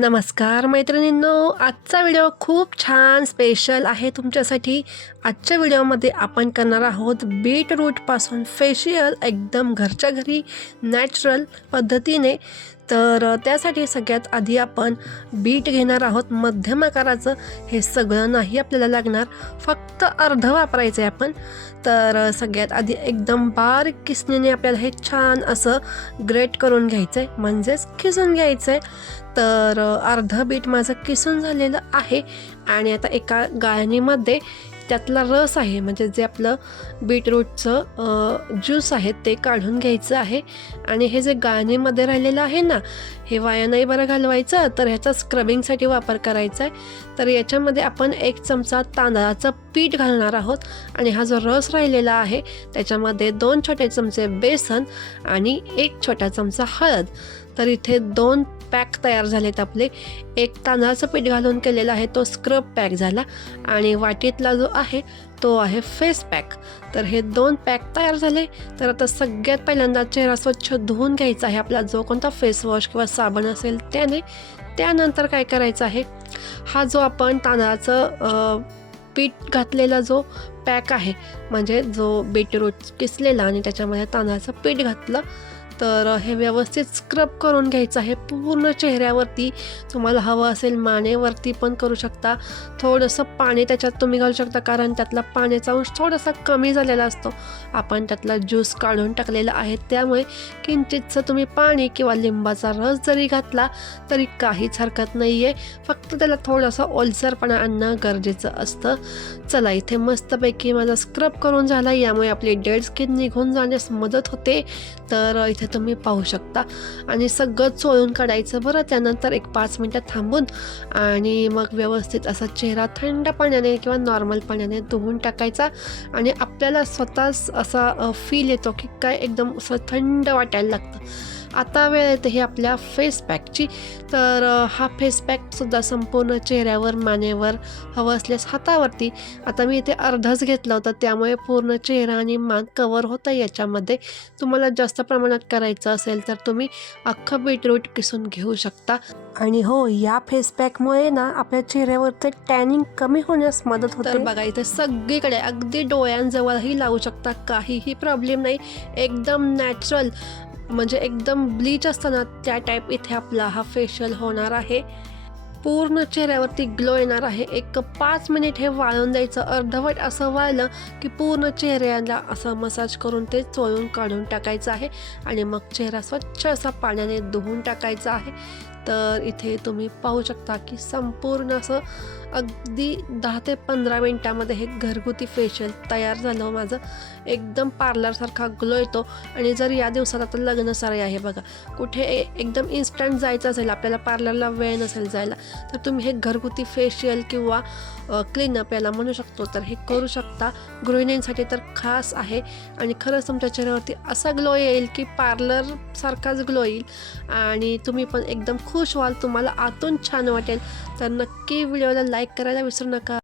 नमस्कार मैत्रिणींनो आजचा व्हिडिओ खूप छान स्पेशल आहे. तुमच्यासाठी आजच्या व्हिडिओमध्ये आपण करणार आहोत बीटरूटपासून फेशियल एकदम घरच्या घरी नॅचरल पद्धतीने तर त्यासाठी सगळ्यात आधी आपण बीट घेणार आहोत. मध्यम आकाराचं हे सगळं नाही आपल्याला लागणार. फक्त अर्ध वापरायचं आहे आपण. तर सगळ्यात आधी एकदम बारीक किसणीने आपल्याला हे छान असं ग्रेट करून घ्यायचं आहे म्हणजेच किसून घ्यायचं आहे तर अर्ध बीट माझं किसून झालेलं आहे. आणि आता एका गाळणीमध्ये त्यातला रस आहे म्हणजे जे आपलं बीटरूटचं ज्यूस आहे ते काढून घ्यायचं आहे. आणि हे जे गाणेमध्ये राहिलेलं आहे ना हे वाया नाही बरं घालवायचं तर ह्याचा स्क्रबिंगसाठी वापर करायचा आहे. तर याच्यामध्ये आपण एक चमचा तांदळाचं पीठ घालणार आहोत आणि हा जो रस राहिलेला आहे त्याच्यामध्ये दोन छोटे चमचे बेसन आणि एक छोटा चमचा हळद. तर इथे दोन पॅक तयार झालेत आपले. एक तांदळाचं पीठ घालून केलेला आहे तो स्क्रब पॅक झाला. आणि वाटीतला जो आहे तो आहे फेस पॅक. तर हे दोन पॅक तयार झाले. तर आता सगळ्यात पहिल्यांदा चेहरा स्वच्छ धुवून घ्यायचा आहे. आपला जो कोणता फेस वॉश किंवा साबण असेल त्याने. त्यानंतर काय करायचं आहे? हा जो आपण तांदळाचं पीठ घातलेला जो पॅक आहे म्हणजे जो बीटरूट किसलेला आणि त्याच्यामध्ये तांदळाचं पीठ घातलं. तर हे व्यवस्थित स्क्रब करून घ्यायचं आहे. पूर्ण चेहऱ्यावरती तुम्हाला हवं असेल मानेवरती पण करू शकता. थोडंसं पाणी त्याच्यात तुम्ही घालू शकता कारण त्यातला पाण्याचा अंश थोडासा कमी झालेला असतो. आपण त्यातला ज्यूस काढून टाकलेला आहे. त्यामुळे किंचितचं तुम्ही पाणी किंवा लिंबाचा रस जरी घातला तरी काहीच हरकत नाही आहे फक्त त्याला थोडंसं ओलसरपणा आणणं गरजेचं असतं. चला इथे मस्तपैकी माझा स्क्रब करून झाला. यामुळे आपली डेड स्किन निघून जाण्यास मदत होते. तर इथे तुम्ही पाहू शकता. आणि सगळं चोळून काढायचं. बरं त्यानंतर एक पाच मिनटं थांबून आणि मग व्यवस्थित असा चेहरा थंड पाण्याने किंवा नॉर्मल पाण्याने धुवून टाकायचा. आणि आपल्याला स्वतःच असा फील येतो की काय एकदम असं थंड वाटायला लागतं. आता वेळ येते हे आपल्या फेस पॅकची तर हा फेस पॅकसुद्धा संपूर्ण चेहऱ्यावर मानेवर हवं असल्यास हातावरती. आता मी इथे अर्धच घेतलं होतं त्यामुळे पूर्ण चेहरा आणि मान कवर होता याच्यामध्ये. तुम्हाला जास्त प्रमाणात करायचं असेल तर तुम्ही अख्खं बीटरूट किसून घेऊ शकता. आणि हो या फेस पॅकमुळे ना आपल्या चेहऱ्यावरचं टॅनिंग कमी होण्यास मदत होते. बघा इथे सगळीकडे अगदी डोळ्यांजवळही लावू शकता. काहीही प्रॉब्लेम नाही. एकदम नॅचरल म्हणजे एकदम ब्लीच असताना त्या टाईप इथे आपला हा फेशियल होणार आहे. पूर्ण चेहऱ्यावरती ग्लो येणार आहे. एक पाच मिनिट हे वाळून द्यायचं अर्धवट असं वाळलं की पूर्ण चेहऱ्याला असं मसाज करून ते चोळून काढून टाकायचं आहे. आणि मग चेहरा स्वच्छ असा पाण्याने धुवून टाकायचा आहे. तर इथे तुम्ही पाहू शकता की संपूर्ण असं अगदी दहा ते पंधरा मिनटामध्ये हे घरगुती फेशियल तयार झालं. हो, माझं एकदम पार्लरसारखा ग्लो येतो. आणि जर या दिवसात आता लग्न सारे आहे बघा कुठे ए- एकदम इन्स्टंट जायचं असेल आपल्याला पार्लरला वेळ नसेल जायला तर तुम्ही हे घरगुती फेशियल किंवा क्लीनअप याला म्हणू शकतो. तर हे करू शकता. गृहिणींसाठी तर खास आहे. आणि खरंच तुमच्या चेहऱ्यावरती असा ग्लो येईल की पार्लरसारखाच ग्लो येईल. आणि तुम्ही पण एकदम खुश व्हाल तुम्हाला आतून छान वाटेल. तर नक्की व्हिडिओला लाईक करायला विसरू नका.